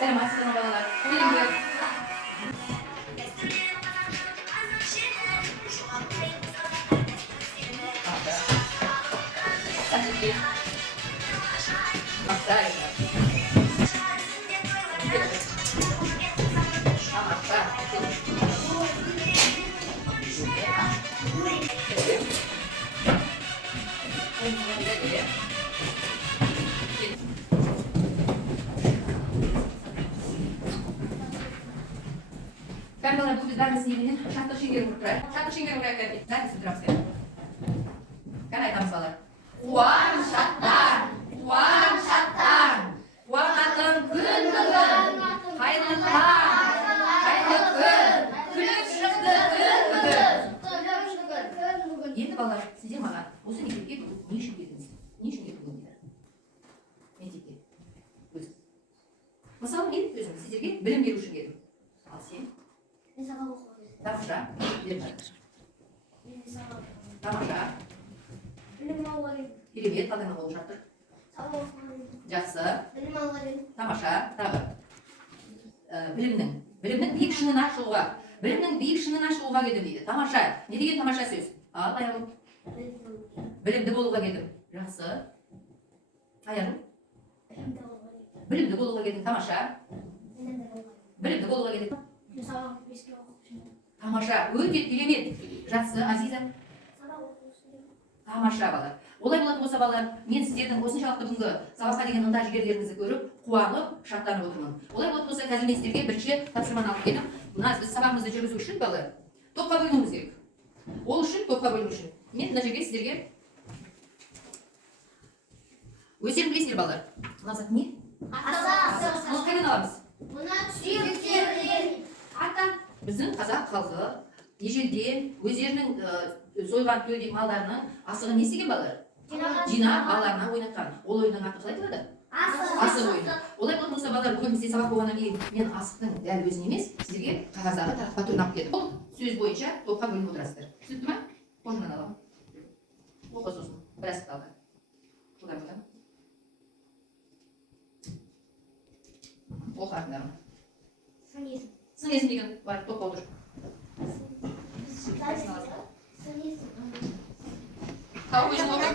Selamünaleyküm balalar. Birinci. Açık. Masaya. Ben bana bu bizler mesleğinin şartlı şingir vurtlar. Şartlı şingir vurtlar geldi. Nerede sıdırap sen? Kan aytam salar. Uan şattan. Uan şattan. Uan atın kın kın. Hayırlı tan. Hayırlı kın. Külük şıktı kın kın. Енді балалар, сіздер маған осы мектепке не үшін келдіңіз? Не үшін келдіңіздер? Мектепке. Мысалы, мен өзім сіздерге білім беру үшін келдім. Ал сен? Мен сабақ оқуға келдім. Тамаша. Тамаша. Білім алуға келдім. Керемет, қалдың болып жатыр. Сабақ оқуға келдім. Жақсы. Білім алуға келдім. Тамаша. Тағы. Білімнің биік шыңына шығуға. Білімнің биік шыңына шығуға келдім дейді. Тамаша. Не деген тамаша сөз? Ал аяғым. Білімді болуға келдім. Жақсы. Аяғым. Білімді болуға келдім. Тамаша. Білімді болуға келдім. Мен сабақ беске оқып жүрмін. Тамаша. Өте керемет. Жақсы. Азиза. Сабақ оқу үшін келдім. Тамаша бала. Олай болатын болса балалар, мен сіздердің осыншалықты бүгінгі сабаққа деген ынта жігерлеріңізді көріп, қуанып, шаттанып отырмын. Олай болатын болса, қазір мен сіздерге бірінші тапсырманы алып келдім. Мына біз сабағымызды жүргізу үшін балалар, топқа бөлінуіміз керек. Ол үшін топқа бөліну үшін. Мен мына жерге сіздерге өздерің білесіздер балалар. Мына зат не? Аса. Оны қайдан аламыз? Мұны сүйектер. Ата. Біздің қазақ халқы ежелден өздерінің сойған төлдек малдарының асығын не істеген балалар? Жинап балаларына ойнатқан. Ол ойынның аты қалай аталады? Асық ойыны. Олай болатын болса балалар, бүгін бізде сабақ болғаннан кейін мен асықтың дәл өзін емес, сіздерге қағаздағы тақпа түрін алып келдім. Бұл сөз бойынша топқа бөлініп отырасыздар. Түсінікті ма? Қожынан аламын. Оқы сосын. Біраз қалды. Одан бұдан. Оқы артындағы. Сын есім деген бар, топқа отыр. Тауық өзің оқы.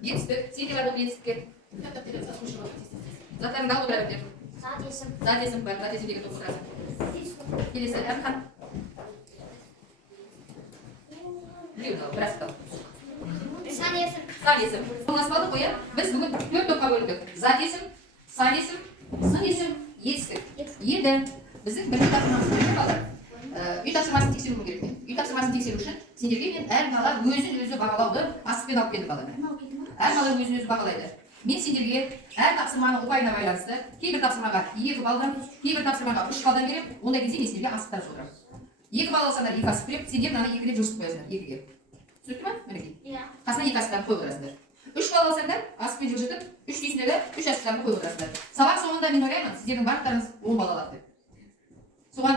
Жетістік. Сен де бар ол жетістікке. Заттарыңды алып отыра бер. Зат есім бар. Зат есімдегі топ отырасың. Келесі Әрхан. Біреуін ал, біраз қал. Сан есім. Болмас балды қоя. Біз бүгін 4 топқа бөліндік. Зат есім, сан есім, сын есім, етістік. Енді біздің бірінші тапсырмамыз не балалар? Үй тапсырмасын тексеруім керек мен. Үй тапсырмасын тексеру үшін сендерге мен әр бала өзін-өзі бағалауды асықпен алып келдім балалар. Әр бала өзін-өзі бағалайды. Мен сендерге әр тапсырманың ұпайына байланысты кейбір тапсырмаға 2 балдан, кейбір тапсырмаға 3 балдан берем. Ондай кезде мен сендерге асықтар отырамын. 2 бал алсаңдар 2 асық берем, сендер мынаны 2 рет жылжытып қоясыңдар 2-ге. Түсінікті ма? Мінекей. Қасына 2 асықтарды қойып отырасыңдар. 3 бал алсаңдар, асықпен жылжытып, 3 түйсінегі 3 асықтарды қойып отырасыңдар. Сабақ соңында мен ойлаймын, сіздердің барлықтарыңыз 10 бал алады деп. Соған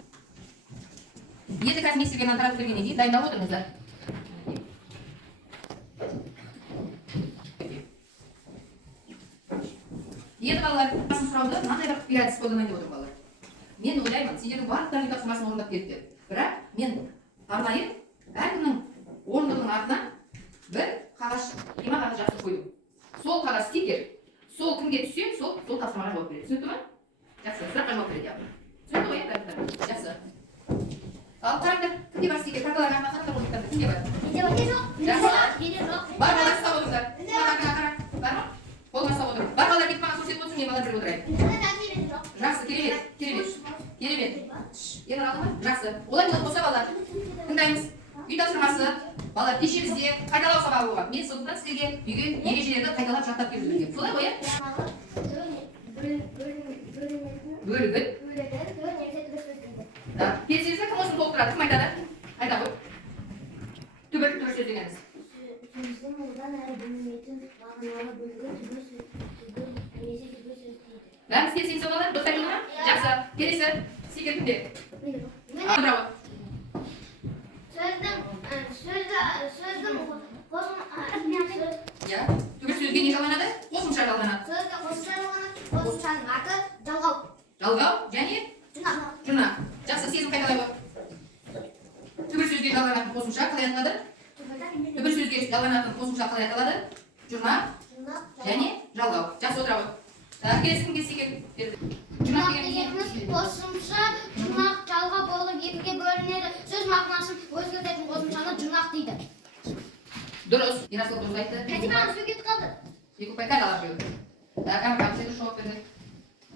енді қазір мен сіздерге мынаны таратып бергеннен кейін дайындалып отырыңыздар. Енді балалар, басын сұрауды мынандай бір құпия әдіс қолданайын деп отырмын балалар. Мен ойлаймын, сендердің барлықтарының тапсырмасын орындап келді деп. Бірақ мен арнайы әркімнің орындығының артына бір қағаз, қима қағаз жазып қойдым. Сол қағаз стикер, сол кімге түссе, сол тапсырмаға жауап береді. Түсінікті ма? Жақсы, сұраққа жауап береді яғни. Түсінікті ғой, бәрі? Жақсы. Ал қараңдар, кімде бар стикер? Карталарға қараңдар орындықтарда кімде бар? Менде бар. Жақсы. Бар балар ұстап отырыңдар. Қара. Бар ма? Қолыңа ұстап отырыңдар. Бар балар кетіп маған көрсетіп отырсын, мен балар біліп отырайын. Жақсы, керемет. Енді қалды ма? Жақсы. Олай болатын болса балалар, тыңдаймыз. Үй тапсырмасы, балалар кеше бізде қайталау сабағы болған. Мен сондықтан сіздерге үйге ережелерді қайталап жаттап беріп жүргенмін. Солай ғой, бөлігін. Келсеңіздер, кім осыны толықтырады? Кім айтады? Айта ғой. Түбір сөз дегеніміз. Сөздің одан әрі бөлінбейтін мағыналы бөлігі түбір сөз дейді. Бәріміз келсеңіз балалар, достар келді ма? Жақсы. Келесі стикер кімде? Браво. иә. Түгел сөзге не жалғанады? Қосымша жалғанады. Сөзге қосымша жалғанады. Қосымшаның аты жалғау. Жалғау және Жұрнақ. жұрнақ. Жақсы, сезім қайталай ғой. Түгел сөзге жалғанатын қосымша қалай аталады? Түгел сөзге жалғанатын қосымша қалай аталады? Жұрнақ және жалғау. Жақсы, отыра ғой. Келесі кім келсе екен? Жұрнақ дегеніміз қосымша, жұрнақ, жалғау болып екіге бөлінеді. Сөз мағынасын өзгертетін қосымшаны жұрнақ дейді. Дұрыс. Ерасыл дұрыс айтты. Фатиманың сөзі кетіп қалды. Екі ұпай қайталап жіберді. Так, Әмірхан сені жауап берді.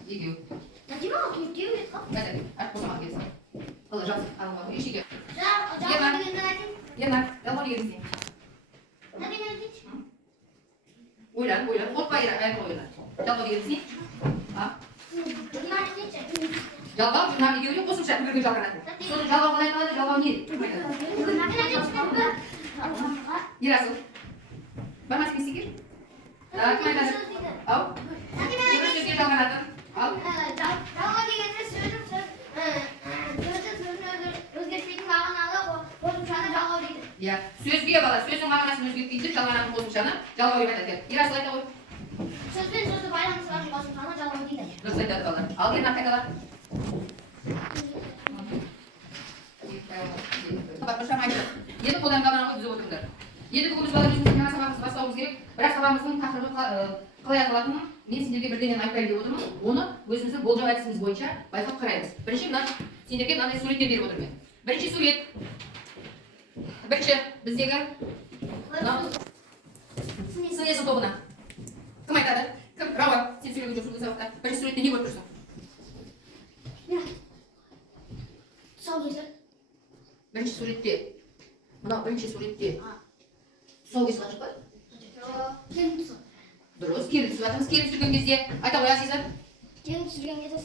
Екеу. Фатимаға кетіп қалды. Қайта, қосамақ келсін. Қалай жақсы, алға, ешеге. Жалғау дегенді айтайын. Ернар, жалғау деген сен. Нәбені айтайыншы. Ойлан, қорықпа айырма ойлан. Жалғау деген сен. Жұрнақ айтайыншы. Жалғау, жұрнақ екеуіне қосымша түгелге жалғанатын. Соның жалғау қалай аталады? Жалғау не? Ерасыл. Бармас кесекер? Так, кім айтады? Ау? Түгел сөзге жалғанатын. Ал? Жалғау дегеніміз сөздің өзгертпейтін мағыналы қосымшаны жалғау дейді. Иә. Сөзге бала, сөздің мағынасын өзгертпейтін жалғанатын қосымшаны жалғау деп айтады. Ерасыл айта ғой. Сөзбен сөзді байланыстыратын қосымшаны жалғау дейді. Дұрыс айтады бала. Ал Ернар қайтала. Бақыршам айтты. Енді қолданғанын ғой түзіп отырыңдар. Енді бүгін біз бала өзіміздің жаңа сабағымызды бастауымыз керек. Бірақ сабағымыздың тақырыбы қалай аталатынын мен сендерге бірдеңені айтпайын деп отырмын. Оны өзіміздің болжау әдісіміз бойынша байқап қараймыз. Бірінші сендерге мынандай суреттер беріп отырмын мен. Бірінші сурет. Бірінші біздегі сын есім тобына. Кім айтады? Кім? Рауан. Сен сөйлеген жоқсың бұл сабақта. Бірінші суретте не көріп тұрсың? Тұсаукесер. Бірінші суретте. Мынау бірінші суретте. Тұсаукесер ашық па? Келін түсі. Дұрыс, келін түсіріп келін түсірген кезде айта ғой Азиза. Келін түсірген кезде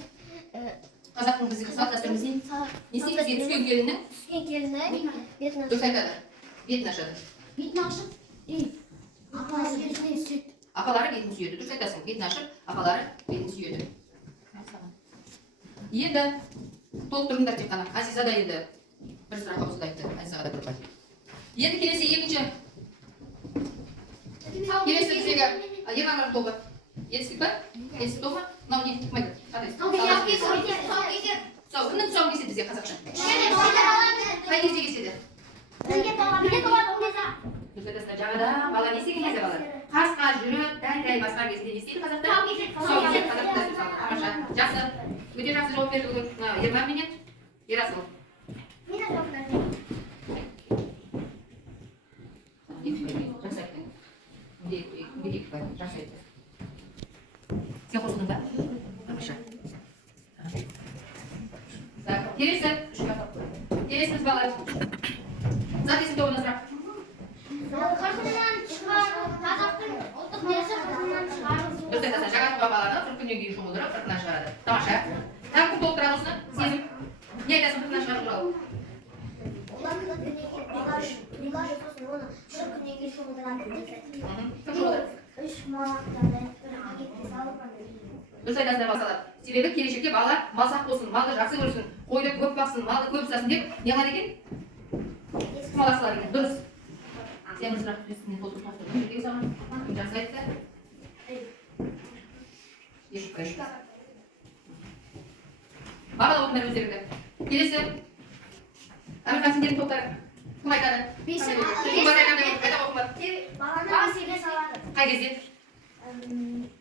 Қазақтың біздің салт дәстүрімізде не істейміз? Түскен келіннің түскен келіні бетін дұрыс айтады. Бетін ашады. бетін ашып, апалары бетіне сүйеді. Апалары бетін сүйеді. Дұрыс айтасың. Бетін ашып, апалары бетін сүйеді. Енді толықтырыңдар тек қана. Азиза да енді бір сұрақ осыда айтты. Азизаға да бір ұпай. Енді келесі екінші. Келесі біздегі Ернарлардың тобы. Етістік па? Етістік тобы. Мынау не? Кім айтады? Кімнің тұсауын кеседі бізде қазақша? Қай кезде кеседі? Дұрыс айтасыңдар. Жаңада бала не істеген кезде бала? Қасқа жүріп, дәл басқан кезде не істейді қазақта? Тұсау кеседі қазақтың дәстүрі салты. Тамаша. Жақсы. Өте жақсы жауап берді бүгін Ернар менен Ерасыл. Жақсы айттың. Жақсы айтты. Сен қосылдың ба? Тамаша. Келесіміз балалар. Записін тобына сұрақ. Қырқынан шығару, қазақтың ұлттық мересі қырқынан шығару. Дұрыс айтасың, жаңа туған баланы 40 күннен кейін шомылдырып қырқынан шығарады. Тамаша. Тағы кім толықтырады осыны? Сезім. Не айтасың қырқынан шығару туралы? Олардың күннен кейін бала рила жасасын, оны 40 күннен кейін шомылдырады. Кім шомылдырады? 3 малақтарды бір пакетке салып. Дұрыс айтасыңдар балалар. Себебі келешекте бала малсақ болсын, малды жақсы көрсін, қойды көп бақсын, малды көп ұстасын деп не қылады екен? Мал асылады екен. Дұрыс. Сен бір сұрақ үстіне толтырып тұрсың. Жақсы айтты. Бағала оқыңдар өздеріңді. Келесі. Әмірхан сендердің топтары. Кім айтады? Бесік. Кім бар айтады? Айта оқыңдар. Баланы бесікке салады. Қай кезде?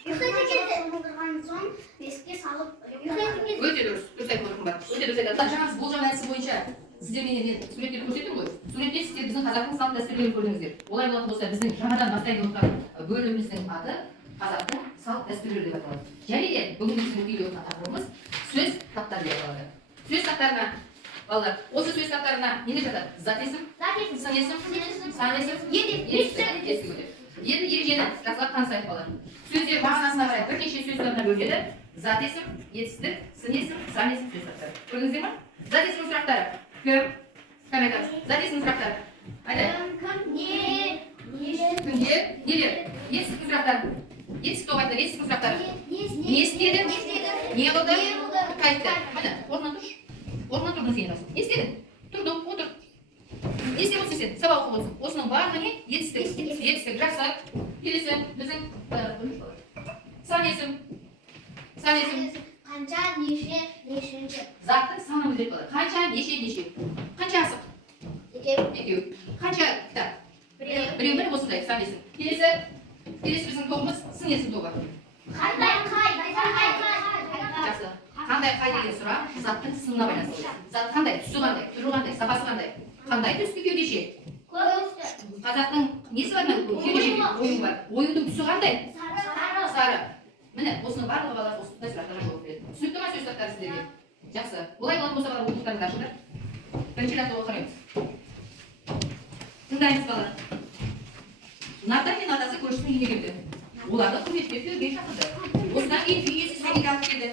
Шомылдырған соң бесікке салып Өте дұрыс. Дұрыс айтып отырмын бар. Өте дұрыс айтады. Жаңа біз болжам әдісі бойынша сіздермен мен суреттерді көрсеттім ғой. Суретте сіздер біздің қазақтың салт дәстүрлерін көрдіңіздер. Олай болатын болса біздің жаңадан бастайын деп отырған бөліміміздің аты қазақтың салт дәстүрлері деп аталады. Және де бүгін біздің үйде отырған тақырыбымыз сөз таптары деп аталады. Сөз таптарына балалар, осы сөз таптарына не деп жатады? Зат есім, сын есім, сан есім, етістік. Енді ережені жақсылап танысайық балалар. Сөздер мағынасына қарай бірнеше сөз таптарына бөлінеді. Зат есім, етістік, сын есім, сан есім сөз таптары. Көрдіңіздер ме? Зат есім сұрақтары. Кім? Кім айтады? Зат есім сұрақтары. Айтады. Күнде, нелер? Етістік сұрақтары. Етістік тобы айтады. Етістік сұрақтары. Не істеді? Не қылды? Қайтты. Міне, орнынан тұршы. Орнынан тұрдың сен расың. Не істедің? Тұрдың, отыр. Не істеп отырсың сен? Сабақ оқып отырсың. Осының барлығы не? Етістік. Жақсы. келесі біздің сан есім. Сан есім. Қанша, неше, нешінші. Заттың саны білдіріп болады. Қанша, неше. Қанша асық? Екеу. Қанша кітап? Біреу осындай сан есім. Келесі біздің тобымыз сын есім тобы. Қандай. Жақсы. Қандай деген сұрақ заттың сынына байланысты. Зат қандай, түсі қандай, түрі қандай, сапасы қандай? Қандай түсті кеудеше? Қазақтың несі бар ма? Кеудеше ойын бар. Ойындың түсі қандай? Сары. Міне, осының барлығы балалар осындай сұрақтарға жауап береді. Түсінікті ма сөз таптары сіздерге? Жақсы. Олай болатын болса балалар оқулықтарыңызды ашыңдар. Бірінші ретті оқырмыз. Тыңдаймыз балалар. Нартай мен атасы көршісінің үйіне келді. Оларды құрметпен төрге шақырды. Осыдан кейін үй иесі сәбиді алып келді.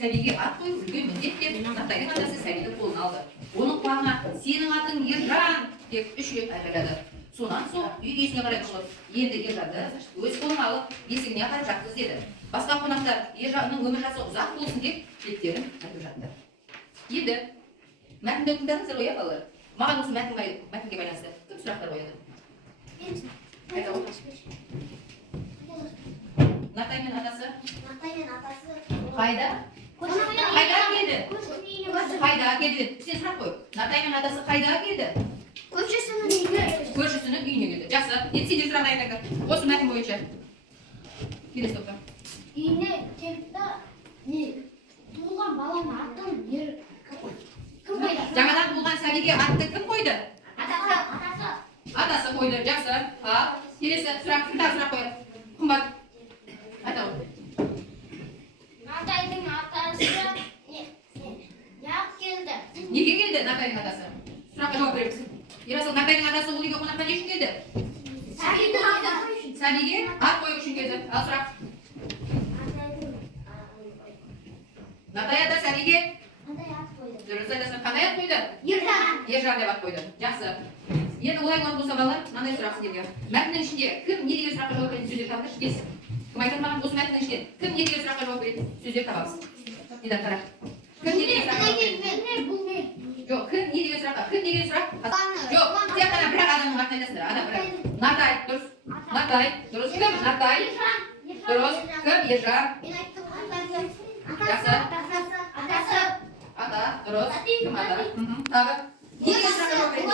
Сәбиге ат қойып үлкен міндет деп Нартайдың атасы сәбиді қолына алды. Оның құлағына сенің атың Ержан деп 3 рет айқайлады. Сонан соң үй иесіне қарай бұрылып, енді Ержанды өз қолына алып есігіне апарып жатқыз деді. Басқа қонақтар Ержанның өмір жасы ұзақ болсын деп тілектерін айтып жатты. Енді мәтінді тыңдадыңыздар ғой, балалар? Маған осы мәтінге байланысты көп сұрақтар қойды. Нартай мен атасы қайда? Қайда келді? Сен сұрақ қой. Нартай мен атасы қайда келді? Көршісінің үйіне келді. Жақсы. Енді сендер сұрақ айтыңдар. Осы мәтін бойынша. Келесі топта. Үйіне келді. Туылған баланың атын кім қойды? Жаңадан туылған сәбиге атты кім қойды? Атасы қойды. Жақсы. Келесі сұрақ. Кім тағы сұрақ қояды? Қымбат. Айта ғой. Нартайдың атасы келді. Неге келді Нартайдың атасы? Сұраққа жауап береміз. Ерасыл, Нартайдың атасы ол үйге қонаққа не үшін келді? Сәбиге ат қою үшін келді. Ал сұрақ. Нартай ата сәбиге дұрыс айтасың. Қандай ат қойды? Ержан деп ат қойды. Жақсы. Енді олай болатын болса балалар, мынандай сұрақ сіздерге. Мәтіннің ішінде кім не деген сұраққа жауап беретін сөздер табылды? Келсін. Кім айтады маған осы мәтіннің ішінен кім не деген сұраққа жауап беретін сөздер табамыз? Недан қара. Кім не деген сұраққа жауап береді? Жоқ, кім не деген сұраққа? Кім деген сұрақ? Жоқ, тек қана бір адамның атын айтасыңдар. Адам бір. Нартай, дұрыс. Нартай, дұрыс. Кім? Нартай. Дұрыс. Кім? Ержан. Жақсы. Ата, дұрыс. Кім ата? Тағы. Не деген сұраққа жауап береді?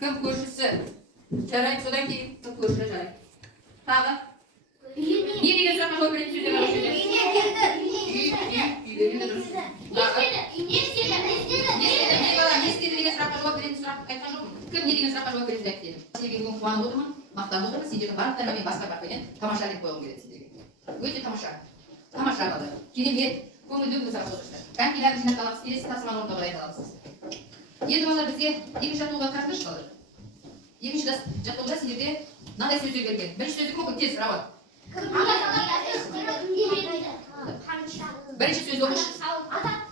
Кім көршісі? Жарайды, содан кейін кім көрші жарайды. Тағы. Не деген сұраққа жауап беретін сөздер бар осы жерде? Үйде дұрыс. Не істеді деген сұраққа жауап беретін сұрақ айтқан жоқпын. Кім не деген сұраққа жауап беретін айтты дедім. Сендерге бүгін қуанып отырмын, мақтанып отырмын. Сендердің барлықтарына мен басқа бақпенен тамаша деп қойғым келеді сендерге. Өте тамаша. Тамаша қалды. Керемет, көңілді сұрақ отырсыздар. Конькилерді жинап аламыз, келесі тапсырманы орындауға дайын аламыз. Енді балалар бізде екінші жаттығуға қарсылаш балалар. Екінші жаттығуда сендерге мынандай сөздер берген. Бірінші сөздік оқы, тез рауат. Бірінші сөзді оқыш.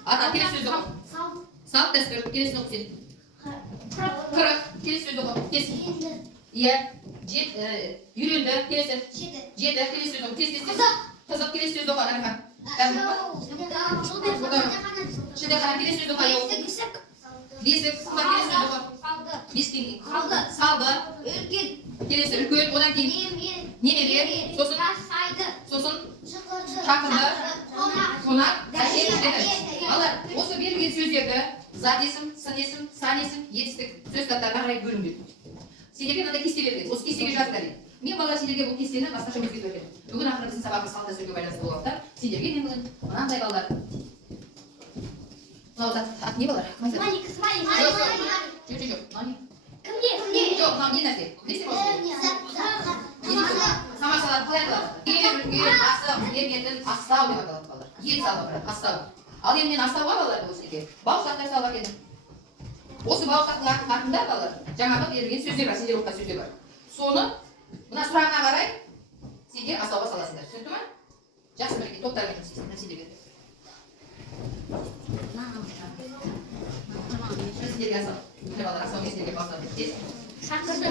Ата, келесі сөзді оқы. Салт дәстүр, келесін оқы сен. Қырық, келесі сөзді оқы. Тез. Иә. Үйренді, келесі. Жеті, келесі сөзді оқы. Тез. Қызық, келесі сөзді оқы. Арахан. Шыдақана, келесі сөзді оқы. Бесік, қымбат, келесі сөзді оқы. Бескен, салды. Келесі үлкен, одан кейін немере, сосын шақырды, қонақ, алар, осы берілген сөздерді зат есім, сын есім, сан есім, етістік сөз таптарына қарай бөліңдер. Сендерге мынандай кесте берілген, осы кестеге жазыңдар. Мен балалар сендерге бұл кестені басқаша өзгертіп бердім. Бүгін ақыры біздің сабағымыз салт дәстүрге байланысты болғандықтан сендерге мен бүгін мынандай балалар. Мынау зат ат не балалар? Смайлик. Жоқ. Кімде? Жоқ, мынау не нәрсе? Білесің бе? Самарсалар қалай аталады? Үлкен, асық, еркетін, астау деп аталады балалар. Ет салып, астау. Ал енді мен астауға балаларды осы жерге бауырсақтар салып әкелдім. Осы бауырсақтың артында балалар жаңағы берілген сөздер бар, сендер оқыған сөздер бар. Соны мына сұрағына қарай сендер астауға саласыңдар. Түсінікті ме? Жақсы, бірге топтармен жұмыс істейсіңдер сендерге. Сендерге астау. Міне балалар астау сендерге бастады. Тез. Шақырды.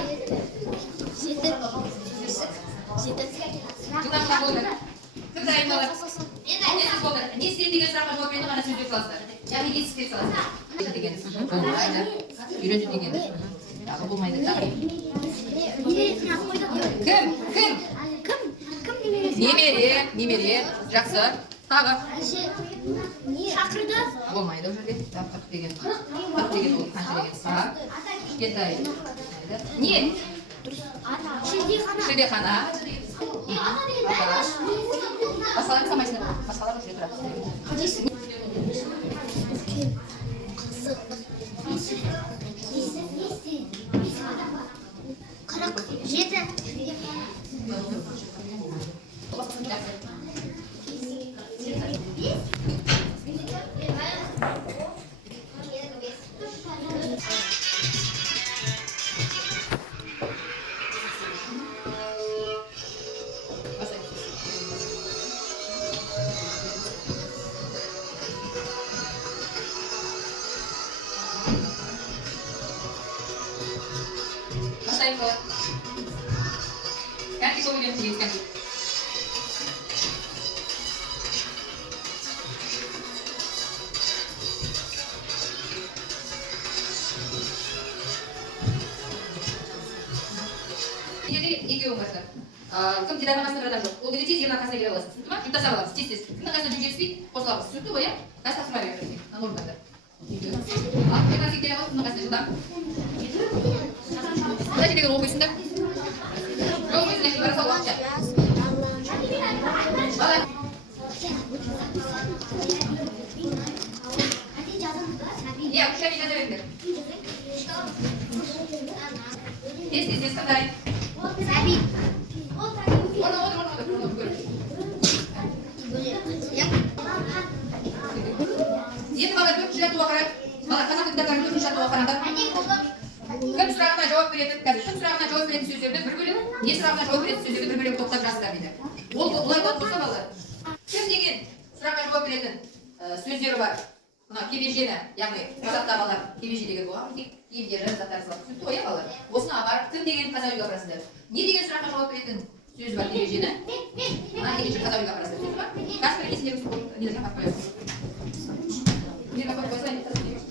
Жылдамырақ болыңдар. Кім дайын балалар? Не істейді деген сұраққа жауап берді ғана сөздер саласыздар. Яғни етістер саласыздар. Деген болмайды. Үйренді деген. Тағы болмайды. Кім немересі? Немере. Жақсы. Тағы. Шақырды. Болмайды ол жерде. 40 деген. 40 деген ол қанша деген сағат. Кішкентай. Не? Шілдехана. Басқалар самайсың. Басқалар жүре тұрады. Жеті. Masayın kola. Kendi koyuyorum siz kendi. Екі оңғасы. Кім жедан арасында бірадам жоқ. Ол кезде тез ерін арқасына келе аласыз. Түсінді ма? Жұттаса аласыз. Тез-тез. Кімнің арқасында жүн жетіспейді, қосыласыз. Түсінді ғой, иә? Газ тапсырма беріңіз. Нормально. Ал, кімнің арқасына келе аласыз, кімнің арқасына жылдам. Құдай деген оқисың да. Жоқ, өзіне бара сал уақытша. Бала. Иә, үш жаза беріңдер. Тез-тез қандай. Сәби. Енді бала 4 жатуға қарап, бала қазақ тілдердің 4 жатуға қараңдар. Кім сұрағына жауап беретін, кім сұрағына жауап беретін сөздерді бір бөлек, не сұрағына жауап беретін сөздерді бір бөлек топтап жазыңдар дейді. Ол бұлай болады болса балалар. Кім деген сұраққа жауап беретін сөздері бар. Мына кебежені, яғни қазақта балалар кебеже деген болған, тек киімдері, заттары салып түсінікті ғой, балалар. Осыны апарып, кім деген қазақ үйге апарасыңдар. Не деген сұраққа жауап беретін сөз бар кебежені? Мына екінші қазақ үйге апарасыңдар. Түсінікті ма? Каспер есіндегі нелерге апарып қоясыз. Нелерге апарып қойса, не таза дейміз.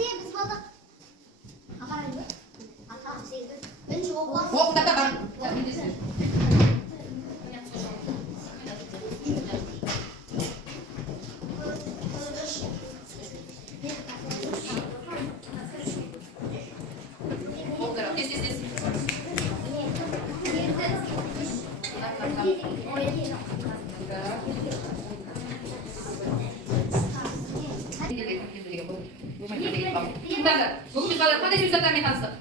Біз болдық. Ағарайды. Ата, сегізді. Бірінші оқылады. Оқыңдар да бар. Бүгін біз балалар қандай сөз заттармен таныстық?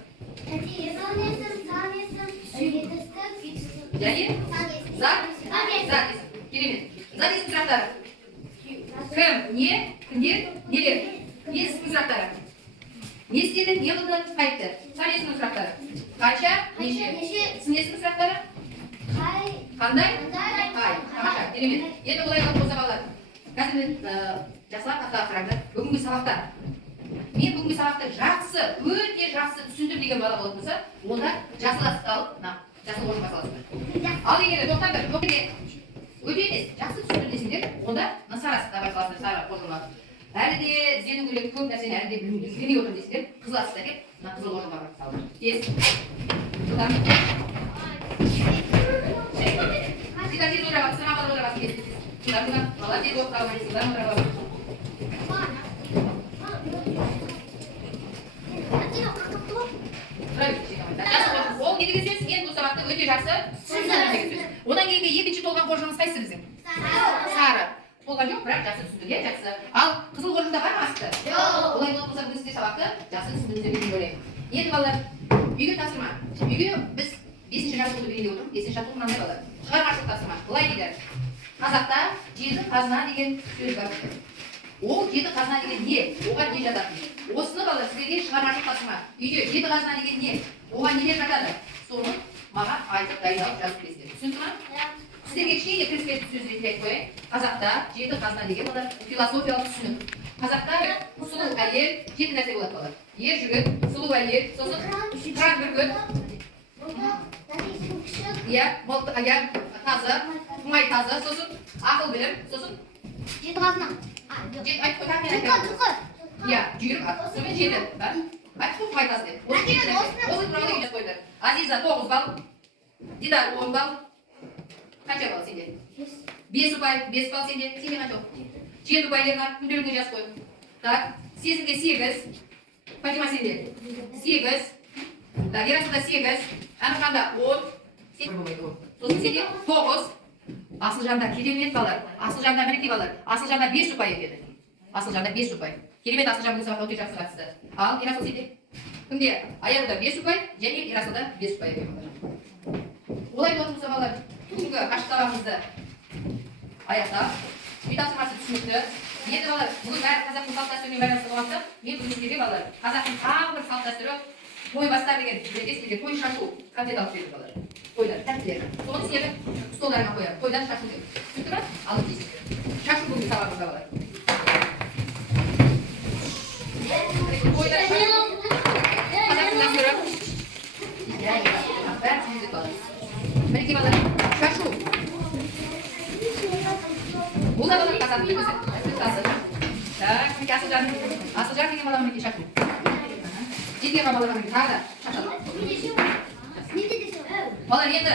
Және? Зат? Зат есім. Керемет. Зат есім сұрақтары. Кім, не, кімдер, нелер? Есім сұрақтары. Не істеді, не қылды, қайтты. Сан есім сұрақтары. Қанша, неше? Сын есім сұрақтары? Қандай? Қай. Тамаша, керемет. Енді бұлай қалып болса балалар. Қазір жақсылап тақтаға қараңдар. Бүгінгі сабақта мен бүгінгі сабақты жақсы, өте жақсы түсіндім деген бала болатын болса, онда жасыл алып, жасыл орынға саласыңдар. Ал егер тоқтаңдар, жоқ еде өте емес, жақсы түсіндім десеңдер, онда сарасы табай саласыңдар, сары қоржынға. Әлі де іздену керек, көп нәрсені әлі де білмей отырмын десеңдер, қызыл асыздар деп, қызыл орынға барып салыңдар. Тез. Сидар тез отыра басын, сыға отыра басын, тез. Сидар, бала тез отыра басын, сидар отыра басын. Ол не деген сөз? Мен бұл сабақты өте жақсы түсіндім деген сөз. Одан кейінгі екінші толған қоржыныңыз қайсысы біздің? Сары. Толған жоқ, бірақ жақсы түсіндім, иә, жақсы. Ал қызыл қоржында бар ма асты? Жоқ. Олай болатын болса бүгін сіздер сабақты жақсы түсіндіңіздер деп ойлаймын. Енді балалар, үйге тапсырма. Үйге біз 5-ші жаттығуды белгілеп отырмыз. 5-ші жаттығу мынандай балалар. Шығармашылық тапсырма. Былай дейді. Қазақта жеті қазына деген сөз бар. Ол жеті қазына деген не? Оған не жатады? Осыны балалар сіздерге шығармашылық тапсырма. Үйде жеті қазына деген не? Оған нелер жатады? Соны маған айтып дайындалып жазып бересіздер. Түсінді ма? Сіздерге кішкене кіріспе сөз ретінде айтып қояйын. Қазақта жеті қазына деген олар философиялық түсінік. Қазақта сұлу әйел жеті нәрсе болады балалар. Ер жігіт, сұлу әйел, сосын қыран бүркіт. Иә, тазы, құмай тазы, сосын ақыл білім, сосын жеті қазына. Айтып қой, таңмен айтып. Иә, жүйрік ат, сонымен жеті. Айтып қой, құмай тазы деп. Осы туралы жазып қойыңдар. Aziza 9 bal. Didar 10 bal. Kaça bal sende? 5 upay, 5 bal sende. Sende kaç oldu? 7 upaylar var. Müdürlüğü yaz koy. Tak. Sezinge 8. Fatima sende. 8. Tak, yarası da 8. Anakanda 10. Sosun sende 9. Asılcanda keremet balar. Asılcanda birlikte balar. Asılcanda 5 upay dedi. Asılcanda 5 upay. Keremet Asılcan bu sabah oturacak sıratsızda. Al, yarası sende. Şimdi ayağında 5 upay, және yarası da 5 upay veriyorlar. Olay болатын болса бүгінгі ашық сабағымызды аяқтап үй тапсырмасы түсінікті. Енді балалар, бүгін бәрі қазақтың салт дәстүрімен байланысты болғандықтан, мен бүгін сіздерге балалар, қазақтың тағы бір салт дәстүрі той бастар деген сіздерге той шашу конфет алып берді балалар. Тойдан тәттілер. Соны сіздердің столдарыңа қоямын. Тойдан шашу деп. Түсінікті ме? Алып дейсіздер. Шашу бүгінгі сабағымызда балалар. Тойдан шашу. Қазақтың дәстүрі. Бәрі сіздерге балалар. Мінекей балалар, шашу. Бұл да балалар қазақ білмесі. Так, мінекей Асылжан деген балаға мінекей шашу. Жеткен балаға мінекей тағы да шашады. Балалар енді